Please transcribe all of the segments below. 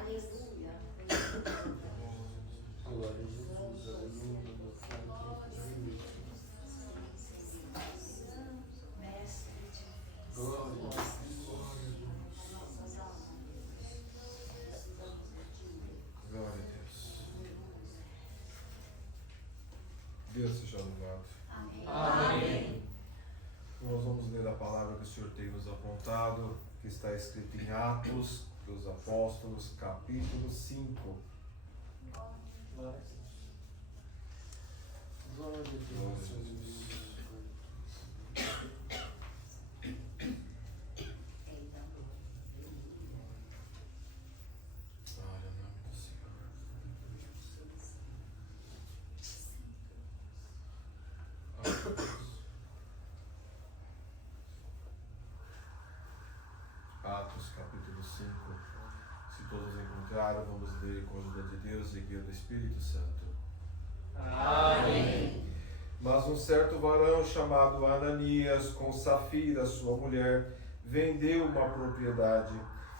Aleluia. Glória a Jesus, aleluia, meu Santo, aleluia. Mestre de Glória a Deus. nossas almas. Precisamos de ti. Glória a Deus. Deus seja louvado. Amém. Amém. Nós vamos ler a palavra que o Senhor tem nos apontado, que está escrita em Atos dos Apóstolos, capítulo 5. Glória a Deus. Glória a Deus. Glória a Deus. Glória ao nome do Senhor. Atos capítulo 5. Se todos encontraram, vamos ler com a ajuda de Deus e guia do Espírito Santo. Amém. Mas um certo varão chamado Ananias, com Safira, sua mulher, vendeu uma propriedade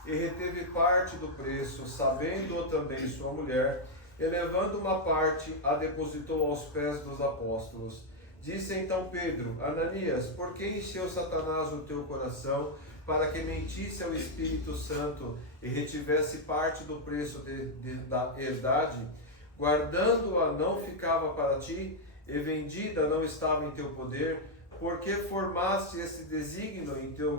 e reteve parte do preço, sabendo-o também sua mulher, e levando uma parte, a depositou aos pés dos apóstolos. Disse então Pedro: Ananias, por que encheu Satanás o teu coração, para que mentisse ao Espírito Santo e retivesse parte do preço da herdade? Guardando-a não ficava para ti, e vendida não estava em teu poder? Porque formaste esse desígnio em teu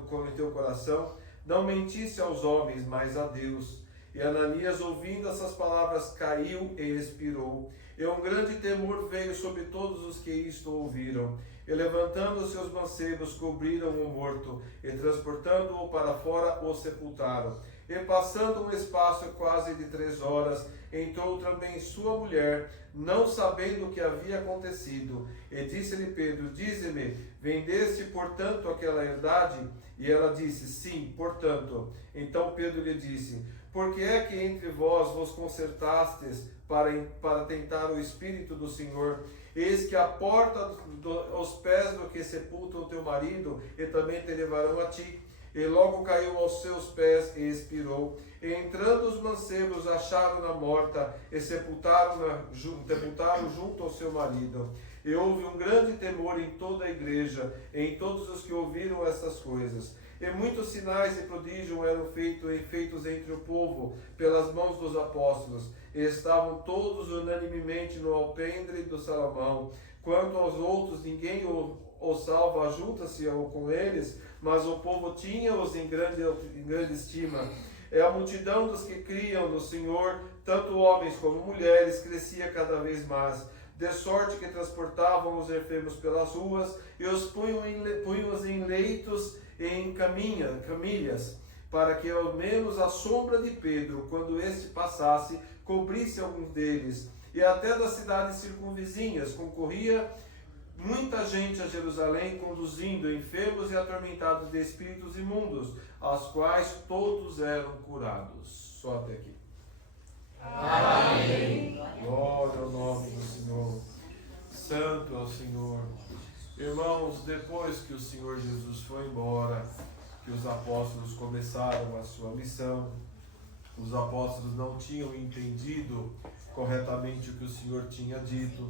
coração? Não mentisse aos homens, mas a Deus. E Ananias, ouvindo essas palavras, caiu e expirou. E um grande temor veio sobre todos os que isto ouviram. E levantando os seus mancebos, cobriram o morto, e transportando-o para fora, o sepultaram. E passando um espaço quase de 3 horas, entrou também sua mulher, não sabendo o que havia acontecido. E disse-lhe Pedro: Dize-me, vendeste portanto aquela herdade? E ela disse: Sim, portanto. Então Pedro lhe disse: Por que é que entre vós vos concertastes para tentar o Espírito do Senhor? Eis que a porta aos pés do que sepultam o teu marido, e também te levarão a ti. E logo caiu aos seus pés e expirou. E entrando os mancebos, acharam-na morta e sepultaram junto ao seu marido. E houve um grande temor em toda a igreja, e em todos os que ouviram essas coisas. E muitos sinais e prodígios eram feitos entre o povo, pelas mãos dos apóstolos. E estavam todos unanimemente no alpendre do Salomão. Quanto aos outros, ninguém o salva, junta-se com eles, mas o povo tinha-os em grande estima. E a multidão dos que criam no Senhor, tanto homens como mulheres, crescia cada vez mais, de sorte que transportavam os enfermos pelas ruas e os punham em leitos e em camilhas, para que ao menos a sombra de Pedro, quando este passasse, cobrisse alguns deles. E até das cidades circunvizinhas concorria muita gente a Jerusalém, conduzindo enfermos e atormentados de espíritos imundos, aos quais todos eram curados. Só até aqui. Amém. Glória ao nome do Senhor. Santo é o Senhor. Irmãos, depois que o Senhor Jesus foi embora, que os apóstolos começaram a sua missão, os apóstolos não tinham entendido corretamente o que o Senhor tinha dito,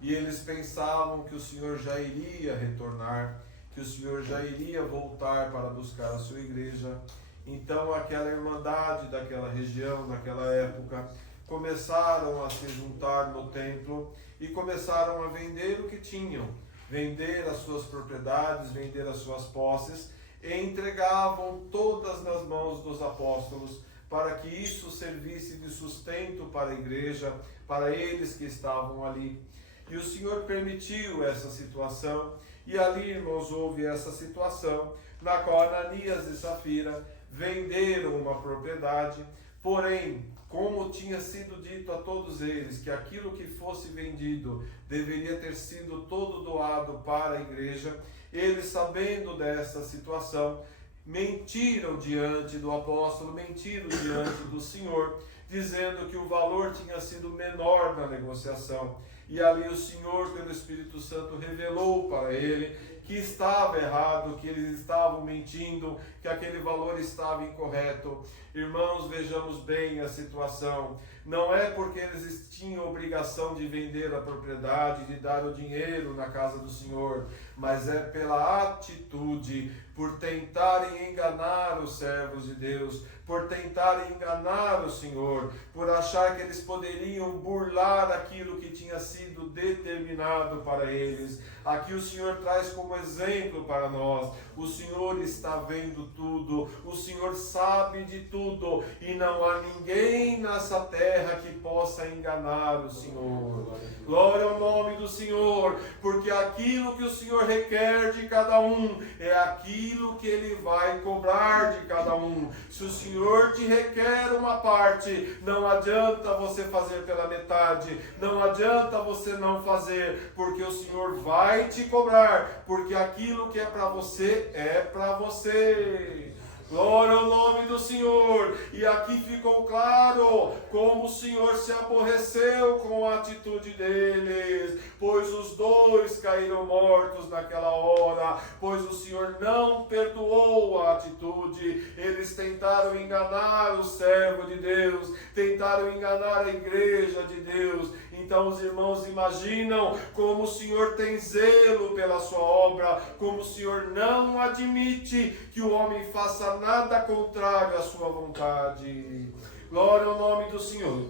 e eles pensavam que o Senhor já iria retornar, que o Senhor já iria voltar para buscar a sua igreja. Então aquela irmandade daquela região, naquela época, começaram a se juntar no templo e começaram a vender o que tinham, vender as suas propriedades, vender as suas posses, e entregavam todas nas mãos dos apóstolos, para que isso servisse de sustento para a igreja, para eles que estavam ali. E o Senhor permitiu essa situação, e ali, irmãos, houve essa situação, na qual Ananias e Safira venderam uma propriedade, porém, como tinha sido dito a todos eles, que aquilo que fosse vendido deveria ter sido todo doado para a igreja, eles, sabendo dessa situação, mentiram diante do apóstolo, mentiram diante do Senhor, dizendo que o valor tinha sido menor na negociação. E ali o Senhor, pelo Espírito Santo, revelou para ele que estava errado, que eles estavam mentindo, que aquele valor estava incorreto. Irmãos, vejamos bem a situação. Não é porque eles tinham obrigação de vender a propriedade, de dar o dinheiro na casa do Senhor, mas é pela atitude, por tentarem enganar os servos de Deus, por tentarem enganar o Senhor, por achar que eles poderiam burlar aquilo que tinha sido determinado para eles. Aqui o Senhor traz como exemplo para nós: o Senhor está vendo tudo, o Senhor sabe de tudo, e não há ninguém nessa terra que possa enganar o Senhor. Glória ao nome do Senhor, porque aquilo que o Senhor requer de cada um é aquilo que Ele vai cobrar de cada um. Se o Senhor te requer uma parte, não adianta você fazer pela metade, não adianta você não fazer, porque o Senhor vai te cobrar, porque aquilo que é para você é para você. Glória ao nome do Senhor. E aqui ficou claro como o Senhor se aborreceu com a atitude deles, pois os dois caíram mortos naquela hora, pois o Senhor não perdoou a atitude. Eles tentaram enganar o servo de Deus, tentaram enganar a igreja de Deus. Então os irmãos imaginam como o Senhor tem zelo pela sua obra, como o Senhor não admite que o homem faça nada contrário à sua vontade. Glória ao nome do Senhor.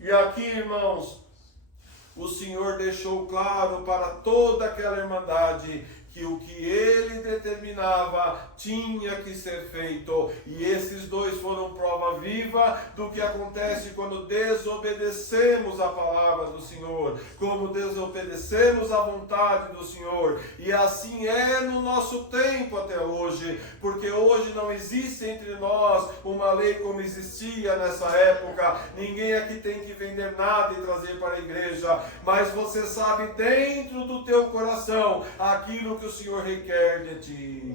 E aqui, irmãos, o Senhor deixou claro para toda aquela irmandade que o que Ele determinava tinha que ser feito. E esses dois foram prova viva do que acontece quando desobedecemos a palavra do Senhor, como desobedecemos a vontade do Senhor. E assim é no nosso tempo até hoje, porque hoje não existe entre nós uma lei como existia nessa época. Ninguém aqui tem que vender nada e trazer para a igreja, mas você sabe dentro do teu coração aquilo que o Senhor requer de ti.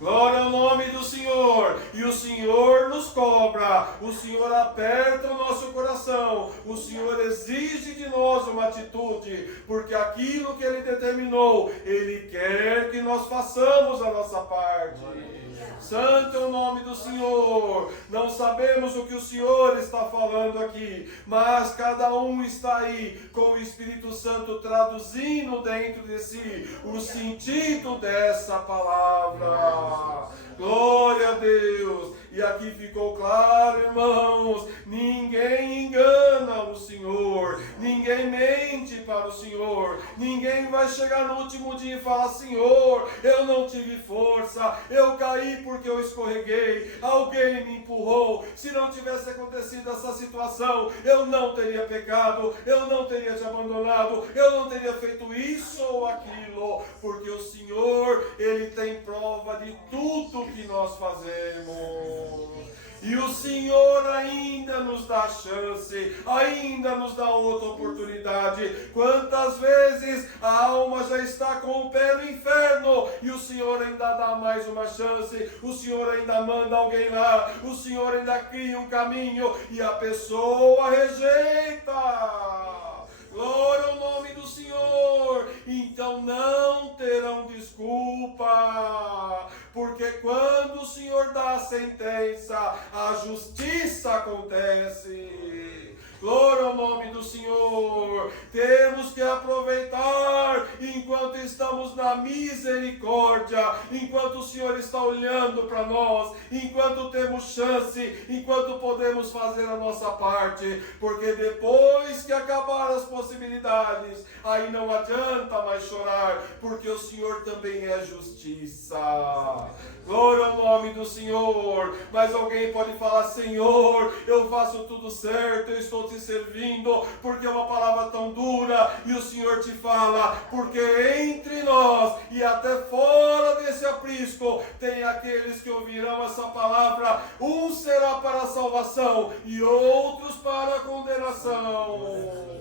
Glória ao nome do Senhor. E o Senhor nos cobra, o Senhor aperta o nosso coração, o Senhor exige de nós uma atitude, porque aquilo que Ele determinou, Ele quer que nós façamos a nossa parte. Santo é o nome do Senhor. Não sabemos o que o Senhor está falando aqui, mas cada um está aí com o Espírito Santo traduzindo dentro de si o sentido dessa palavra. Glória a Deus. E aqui ficou claro, irmãos, ninguém engana o Senhor, ninguém mente para o Senhor, ninguém vai chegar no último dia e falar: Senhor, eu não tive força, eu caí porque eu escorreguei, alguém me empurrou, se não tivesse acontecido essa situação, eu não teria pecado, eu não teria te abandonado, eu não teria feito isso ou aquilo, porque o Senhor, Ele tem prova de tudo que nós fazemos. E o Senhor ainda nos dá chance, ainda nos dá outra oportunidade. Quantas vezes a alma já está com o pé no inferno e o Senhor ainda dá mais uma chance, o Senhor ainda manda alguém lá, o Senhor ainda cria um caminho e a pessoa rejeita. Glória ao nome do Senhor. Então não terão desculpa, porque quando o Senhor dá a sentença, a justiça acontece. Glória ao nome do Senhor. Temos que aproveitar enquanto estamos na misericórdia, enquanto o Senhor está olhando para nós, enquanto temos chance, enquanto podemos fazer a nossa parte, porque depois que acabar as possibilidades, aí não adianta mais chorar, porque o Senhor também é justiça. Glória ao nome do Senhor. Mas alguém pode falar: Senhor, eu faço tudo certo, eu estou te servindo, porque é uma palavra tão dura, e o Senhor te fala: porque entre nós e até fora desse aprisco tem aqueles que ouvirão essa palavra, um será para a salvação e outros para a condenação.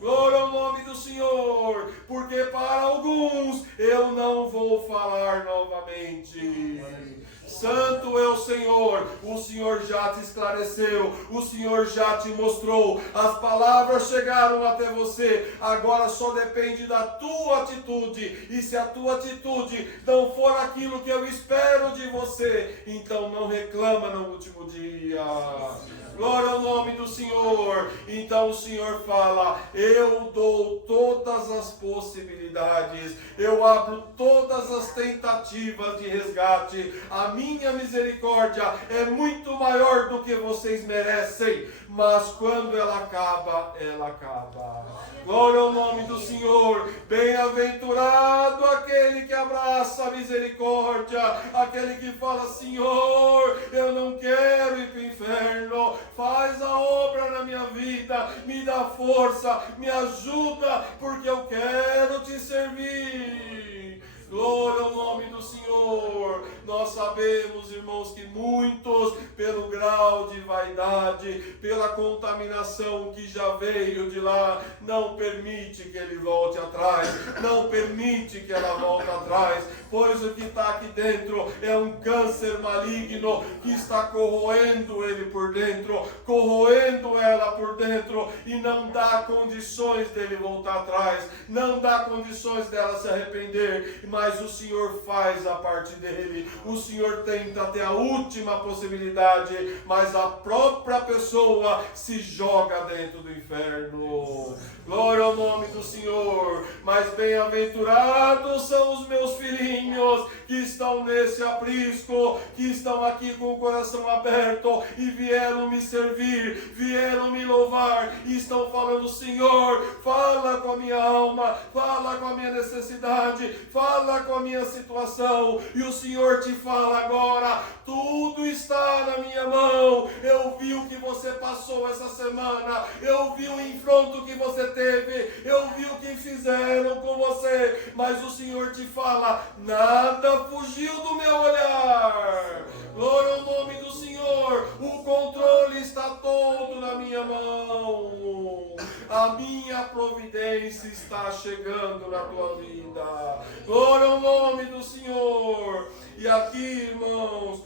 Glória ao nome do Senhor, porque para alguns eu não vou falar novamente. Santo é o Senhor já te esclareceu, o Senhor já te mostrou, as palavras chegaram até você, agora só depende da tua atitude, e se a tua atitude não for aquilo que eu espero de você, então não reclama no último dia. Glória ao nome do Senhor. Então o Senhor fala: eu dou todas as possibilidades, eu abro todas as tentativas de resgate, a minha misericórdia é muito maior do que vocês merecem, mas quando ela acaba, ela acaba. Glória ao nome do Senhor. Bem-aventurado aquele que abraça a misericórdia, aquele que fala: Senhor, eu não quero ir para o inferno, faz a obra na minha vida, me dá força, me ajuda, porque eu quero te servir. Glória ao nome do Senhor. Nós sabemos, irmãos, que muitos, pelo grau de vaidade, pela contaminação que já veio de lá, não permite que ele volte atrás, não permite que ela volte atrás, pois o que está aqui dentro é um câncer maligno que está corroendo ele por dentro, corroendo ela por dentro, e não dá condições dele voltar atrás, não dá condições dela se arrepender, mas o Senhor faz a parte dele, o Senhor tenta até a última possibilidade, mas a própria pessoa se joga dentro do inferno. Glória ao nome do Senhor. Mas bem-aventurados são os meus filhinhos que estão nesse aprisco, que estão aqui com o coração aberto e vieram me servir, vieram me louvar e estão falando: Senhor, fala com a minha alma, fala com a minha necessidade, fala com a minha situação. E o Senhor te fala agora: tudo está na minha mão. Eu vi o que você passou essa semana, eu vi o enfronto que você teve, eu vi o que fizeram com você, mas o Senhor te fala: nada fugiu do meu olhar. Glória ao nome do Senhor. O controle está todo na minha mão. A minha providência está chegando na tua vida. Glória ao nome do Senhor. E aqui, irmãos,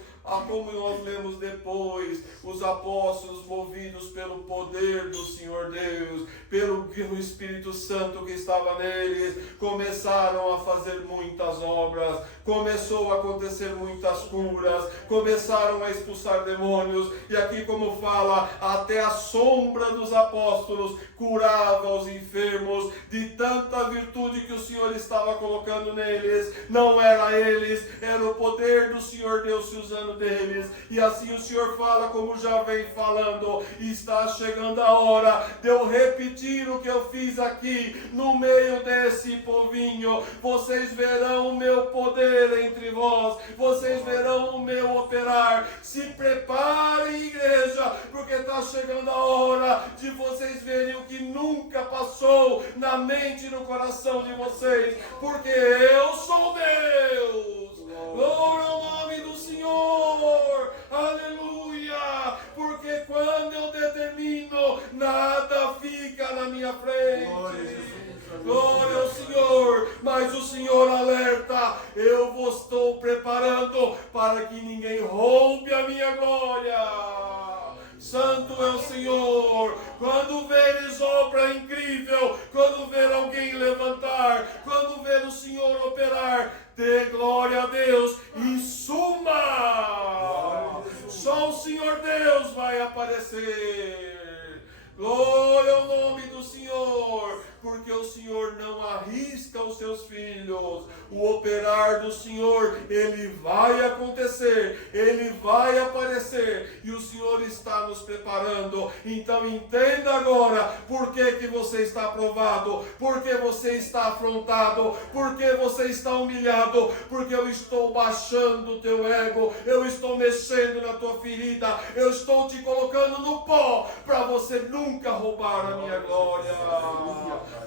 como nós lemos depois, os apóstolos, movidos pelo poder do Senhor Deus, pelo Espírito Santo que estava neles, começaram a fazer muitas obras, começou a acontecer muitas curas, começaram a expulsar demônios, e aqui, como fala, até a sombra dos apóstolos curava os enfermos, de tanta virtude que o Senhor estava colocando neles. Não era eles, era o poder do Senhor Deus se usando deles. E assim o Senhor fala, como já vem falando: está chegando a hora de eu repetir o que eu fiz aqui no meio desse povinho. Vocês verão o meu poder entre vós, vocês verão o meu operar. Se preparem, igreja, porque está chegando a hora de vocês verem o que nunca passou na mente e no coração de vocês, porque eu sou Deus. Glória ao nome do Senhor. Aleluia. Porque quando eu determino, nada fica na minha frente. Glória ao Senhor. Mas o Senhor alerta: eu vos estou preparando para que ninguém roube a minha glória. Santo é o Senhor. Quando veres obra incrível, quando ver alguém levantar, quando ver o Senhor operar, dê glória a Deus e suma. Só o Senhor Deus vai aparecer. Glória ao nome do Senhor, porque o Senhor não arrisca os seus filhos. O operar do Senhor, ele vai acontecer, ele vai aparecer, e o Senhor está nos preparando. Então entenda agora por que você está provado, por que você está afrontado, por que você está humilhado, porque eu estou baixando o teu ego, eu estou mexendo na tua ferida, eu estou te colocando no pó, para você nunca roubar a minha glória.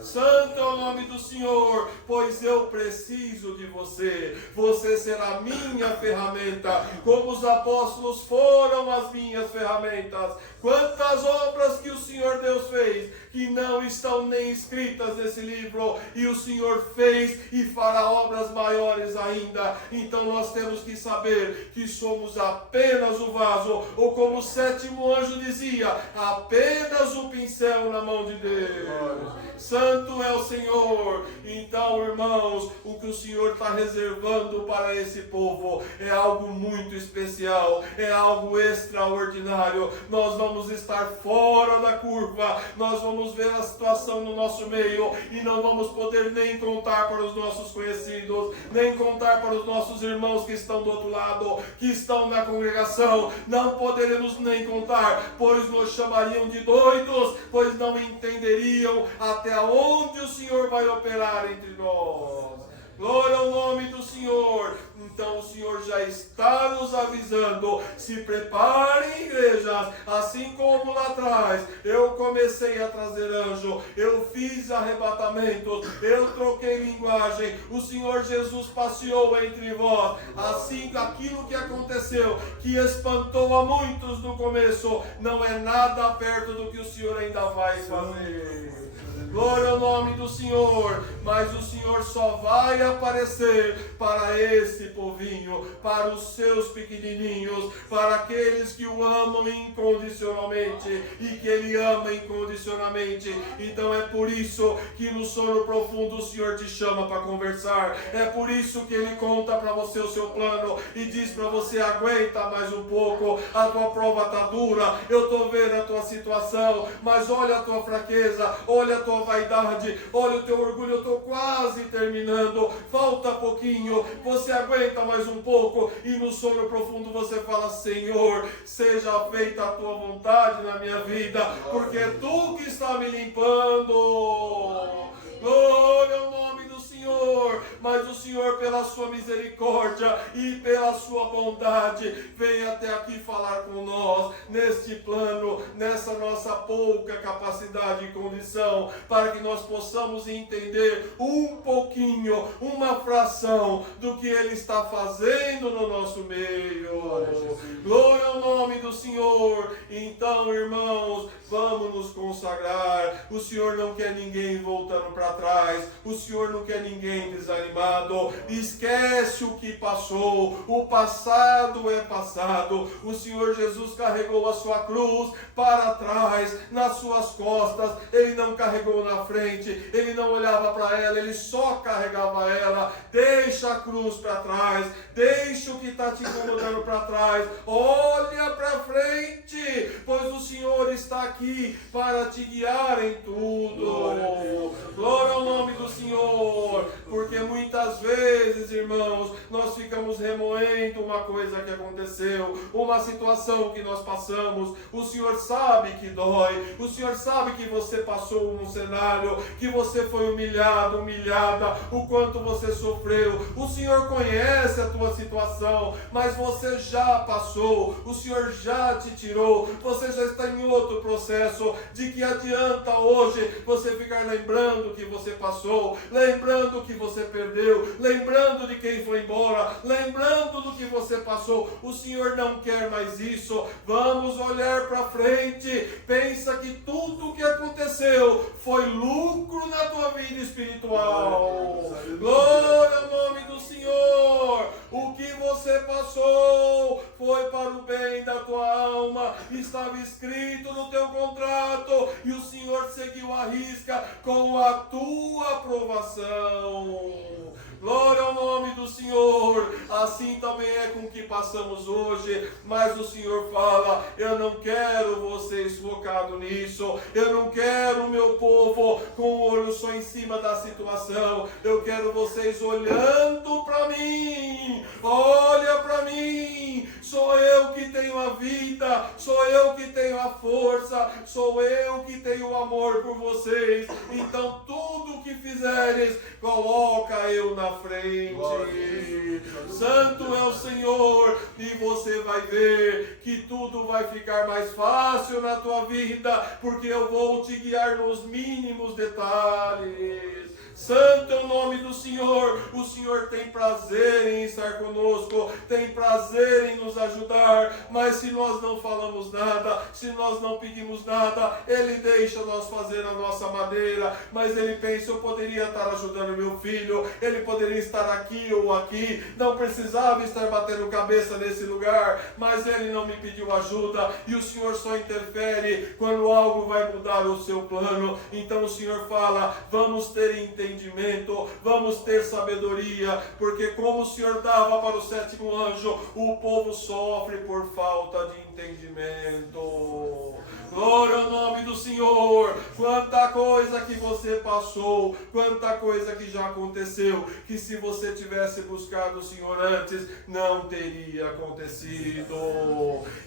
Santo é o nome do Senhor, pois eu preciso de você. Você será minha ferramenta, como os apóstolos foram as minhas ferramentas. Quantas obras que o Senhor Deus fez, que que não estão nem escritas nesse livro, e o Senhor fez e fará obras maiores ainda. Então nós temos que saber que somos apenas o vaso, ou como o sétimo anjo dizia, apenas o pincel na mão de Deus. Santo é o Senhor. Então, irmãos, o que o Senhor está reservando para esse povo é algo muito especial, é algo extraordinário. Nós vamos estar fora da curva, nós vamos ver a situação no nosso meio e não vamos poder nem contar para os nossos conhecidos, nem contar para os nossos irmãos que estão do outro lado, que estão na congregação. Não poderemos nem contar, pois nos chamariam de doidos, pois não entenderiam até onde o Senhor vai operar entre nós. Glória ao nome do Senhor. Então o Senhor já está nos avisando, se preparem, igrejas, assim como lá atrás eu comecei a trazer anjo, eu fiz arrebatamentos, eu troquei linguagem, o Senhor Jesus passeou entre vós, assim aquilo que aconteceu, que espantou a muitos no começo, não é nada perto do que o Senhor ainda vai fazer. Glória ao nome do Senhor. Mas o Senhor só vai aparecer para esse povinho, para os seus pequenininhos, para aqueles que o amam incondicionalmente e que Ele ama incondicionalmente. Então é por isso que no sono profundo o Senhor te chama para conversar. É por isso que Ele conta para você o seu plano e diz para você: aguenta mais um pouco, a tua prova está dura, eu estou vendo a tua situação, mas olha a tua fraqueza, olha a tua vaidade, olha o teu orgulho, eu estou quase terminando, falta pouquinho, você aguenta mais um pouco, e no sono profundo você fala: Senhor, seja feita a tua vontade na minha vida, porque é tu que está me limpando. Glória ao nome do Senhor. Mas o Senhor, pela sua misericórdia e pela sua bondade, vem até aqui falar com nós, neste plano, nessa nossa pouca capacidade e condição, para que nós possamos entender um pouquinho, uma fração do que Ele está fazendo no nosso meio. Glória ao nome do Senhor. Então, irmãos, vamos nos consagrar. O Senhor não quer ninguém voltando para trás, o Senhor não quer ninguém desanimado. Esquece o que passou, o passado é passado. O Senhor Jesus carregou a sua cruz para trás, nas suas costas. Ele não carregou na frente, ele não olhava para ela, ele só carregava ela. Deixa a cruz para trás, deixa o que está te incomodando para trás, olha para frente, pois o Senhor está aqui para te guiar em tudo. Glória ao nome do Senhor. Porque muitas vezes, irmãos, nós ficamos remoendo uma coisa que aconteceu, uma situação que nós passamos. O Senhor sabe que dói, o Senhor sabe que você passou num cenário, que você foi humilhado, humilhada, o quanto você sofreu. O Senhor conhece a tua situação, mas você já passou, o Senhor já te tirou, você já está em outro processo. De que adianta hoje você ficar lembrando que você passou, lembrando que você perdeu, lembrando de quem foi embora, lembrando do que você passou? O Senhor não quer mais isso. Vamos olhar para frente. Pensa que tudo o que aconteceu foi lucro na tua vida espiritual. Glória ao nome do Senhor. O que você passou foi para o bem da tua alma, estava escrito no teu contrato, e o Senhor seguiu a risca com a tua aprovação. Glória ao nome do Senhor. Assim também é com o que passamos hoje, mas o Senhor fala: eu não quero vocês focados nisso, eu não quero o meu povo com o olho só em cima da situação, eu quero vocês olhando para mim. Olha para mim, sou eu que tenho a vida, sou eu que tenho a força, sou eu que tenho o amor por vocês. Então tudo o que fizeres, coloca eu na na frente. Santo é o Senhor, e você vai ver que tudo vai ficar mais fácil na tua vida, porque eu vou te guiar nos mínimos detalhes. Santo é o nome do Senhor. O Senhor tem prazer em estar conosco, tem prazer em nos ajudar, mas se nós não falamos nada, se nós não pedimos nada, Ele deixa nós fazer a nossa maneira, mas Ele pensa, eu poderia estar ajudando meu filho, ele poderia estar aqui ou aqui, não precisava estar batendo cabeça nesse lugar, mas ele não me pediu ajuda, e o Senhor só interfere quando algo vai mudar o seu plano. Então o Senhor fala, vamos ter entendimento, vamos ter sabedoria, porque como o Senhor dava para o sétimo anjo, o povo sofre por falta de entendimento. Glória ao nome do Senhor. Quanta coisa que você passou, quanta coisa que já aconteceu, que se você tivesse buscado o Senhor antes, não teria acontecido.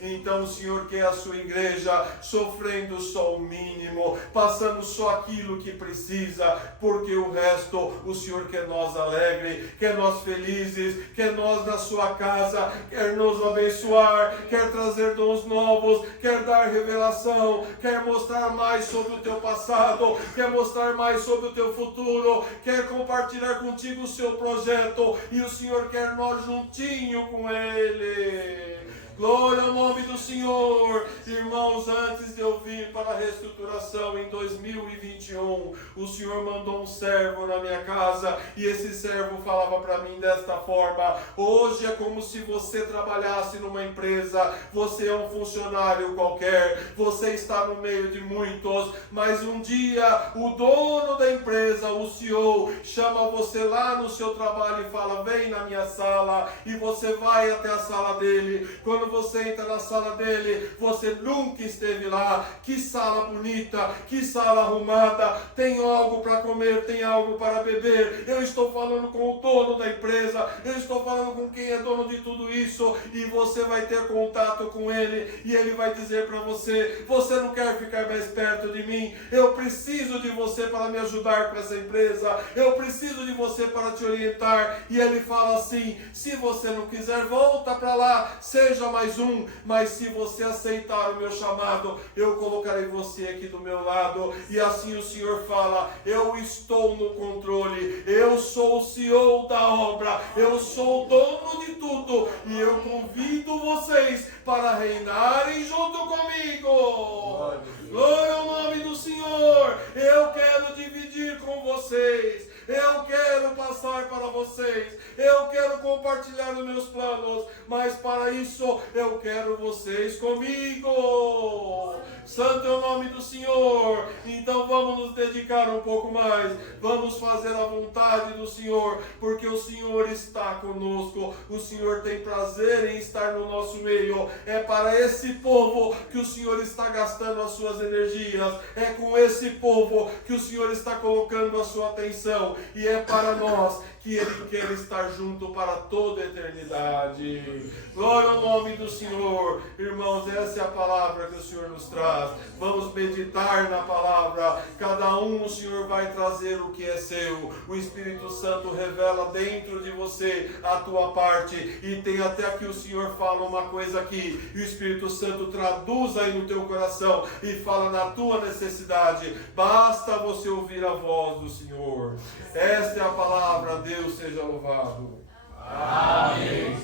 Então o Senhor quer a sua igreja sofrendo só o mínimo, passando só aquilo que precisa, porque o resto o Senhor quer nós alegres, quer nós felizes, quer nós na sua casa, quer nos abençoar, quer trazer dons novos, quer dar revelação, quer mostrar mais sobre o teu passado, quer mostrar mais sobre o teu futuro, quer compartilhar contigo o seu projeto, e o Senhor quer nós juntinho com Ele. Glória ao nome do Senhor. Irmãos, antes de eu vir para a reestruturação em 2021, o Senhor mandou um servo na minha casa, e esse servo falava para mim desta forma: hoje é como se você trabalhasse numa empresa, você é um funcionário qualquer, você está no meio de muitos, mas um dia o dono da empresa, o CEO, chama você lá no seu trabalho e fala, vem na minha sala, e você vai até a sala dele. Quando você entra na sala dele, você nunca esteve lá. Que sala bonita, que sala arrumada, tem algo para comer, tem algo para beber. Eu estou falando com o dono da empresa, eu estou falando com quem é dono de tudo isso, e você vai ter contato com ele, e ele vai dizer para você, você não quer ficar mais perto de mim? Eu preciso de você para me ajudar com essa empresa, eu preciso de você para te orientar. E ele fala assim, se você não quiser, volta para lá, seja mais um, mas se você aceitar o meu chamado, eu colocarei você aqui do meu lado. E assim o Senhor fala, eu estou no controle, eu sou o CEO da obra, eu sou o dono de tudo, e eu convido vocês para reinarem junto comigo. Glória ao nome do Senhor. Eu quero dividir com vocês, eu quero passar para vocês, eu quero compartilhar os meus planos, mas para isso eu quero vocês comigo. Santo é o nome do Senhor. Então vamos nos dedicar um pouco mais, vamos fazer a vontade do Senhor, porque o Senhor está conosco, o Senhor tem prazer em estar no nosso meio. É para esse povo que o Senhor está gastando as suas energias, é com esse povo que o Senhor está colocando a sua atenção, e é para nós que Ele quer estar junto para toda a eternidade. Glória ao nome do Senhor. Irmãos, essa é a palavra que o Senhor nos traz. Vamos meditar na palavra. Cada um, o Senhor vai trazer o que é seu. O Espírito Santo revela dentro de você a tua parte. E tem até aqui o Senhor fala uma coisa aqui, e o Espírito Santo traduz aí no teu coração e fala na tua necessidade. Basta você ouvir a voz do Senhor. Esta é a palavra. Deus seja louvado. Amém.